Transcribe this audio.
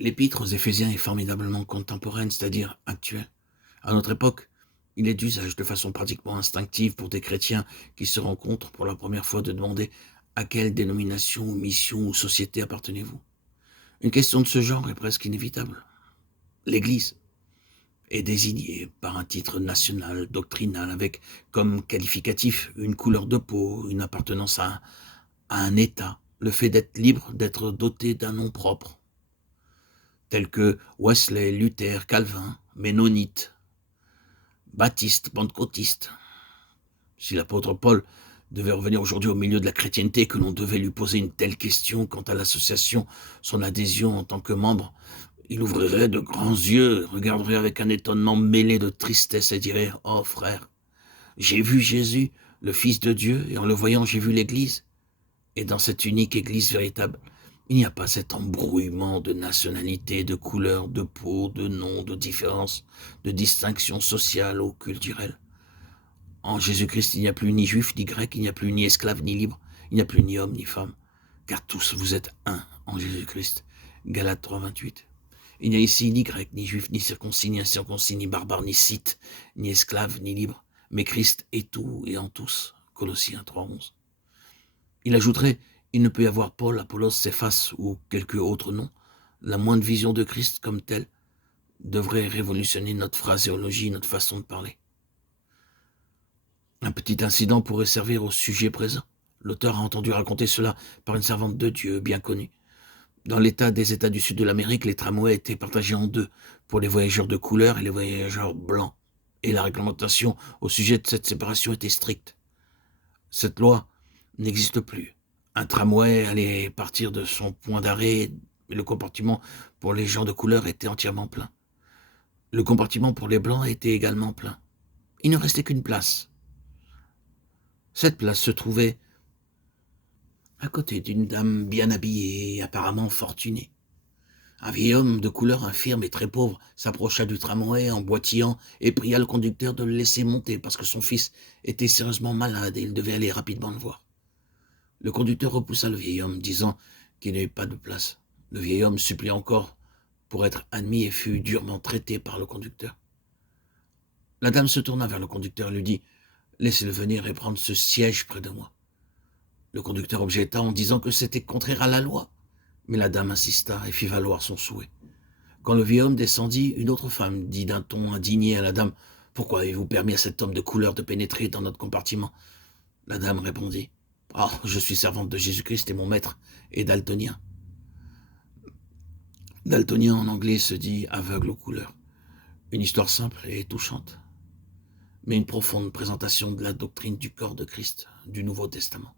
L'épître aux Éphésiens est formidablement contemporaine, c'est-à-dire actuelle. À notre époque, il est d'usage de façon pratiquement instinctive pour des chrétiens qui se rencontrent pour la première fois de demander à quelle dénomination, mission ou société appartenez-vous. Une question de ce genre est presque inévitable. L'Église est désignée par un titre national, doctrinal, avec comme qualificatif une couleur de peau, une appartenance à un État, le fait d'être libre, d'être doté d'un nom propre, tels que Wesley, Luther, Calvin, Ménonite, Baptiste, Pentecôtiste. Si l'apôtre Paul devait revenir aujourd'hui au milieu de la chrétienté, que l'on devait lui poser une telle question quant à l'association, son adhésion en tant que membre, il ouvrirait de grands yeux, regarderait avec un étonnement mêlé de tristesse et dirait « Oh frère, j'ai vu Jésus, le Fils de Dieu, et en le voyant j'ai vu l'Église. Et dans cette unique Église véritable, il n'y a pas cet embrouillement de nationalité, de couleur, de peau, de nom, de différence, de distinction sociale ou culturelle. En Jésus-Christ, il n'y a plus ni juif ni grec, il n'y a plus ni esclave ni libre, il n'y a plus ni homme ni femme, car tous vous êtes un en Jésus-Christ. Galates 3, 28. Il n'y a ici ni grec, ni juif, ni circoncis, ni incirconcis, ni barbare, ni scythe, ni esclave, ni libre, mais Christ est tout et en tous. Colossiens 3, 11. Il ajouterait, il ne peut y avoir Paul, Apollos, Céphas ou quelque autre nom. La moindre vision de Christ comme telle devrait révolutionner notre phraséologie, notre façon de parler. Un petit incident pourrait servir au sujet présent. L'auteur a entendu raconter cela par une servante de Dieu bien connue. Dans l'État des États du sud de l'Amérique, les tramways étaient partagés en deux, pour les voyageurs de couleur et les voyageurs blancs. Et la réglementation au sujet de cette séparation était stricte. Cette loi n'existe plus. Un tramway allait partir de son point d'arrêt, mais le compartiment pour les gens de couleur était entièrement plein. Le compartiment pour les blancs était également plein. Il ne restait qu'une place. Cette place se trouvait à côté d'une dame bien habillée et apparemment fortunée. Un vieil homme de couleur infirme et très pauvre s'approcha du tramway en boitillant et pria le conducteur de le laisser monter parce que son fils était sérieusement malade et il devait aller rapidement le voir. Le conducteur repoussa le vieil homme, disant qu'il n'y avait pas de place. Le vieil homme supplia encore pour être admis et fut durement traité par le conducteur. La dame se tourna vers le conducteur et lui dit « Laissez-le venir et prendre ce siège près de moi. » Le conducteur objecta en disant que c'était contraire à la loi, mais la dame insista et fit valoir son souhait. Quand le vieil homme descendit, une autre femme dit d'un ton indigné à la dame « Pourquoi avez-vous permis à cet homme de couleur de pénétrer dans notre compartiment ?» La dame répondit « Oh, je suis servante de Jésus-Christ et mon maître est daltonien. » Daltonien en anglais se dit aveugle aux couleurs. Une histoire simple et touchante, mais une profonde présentation de la doctrine du corps de Christ du Nouveau Testament.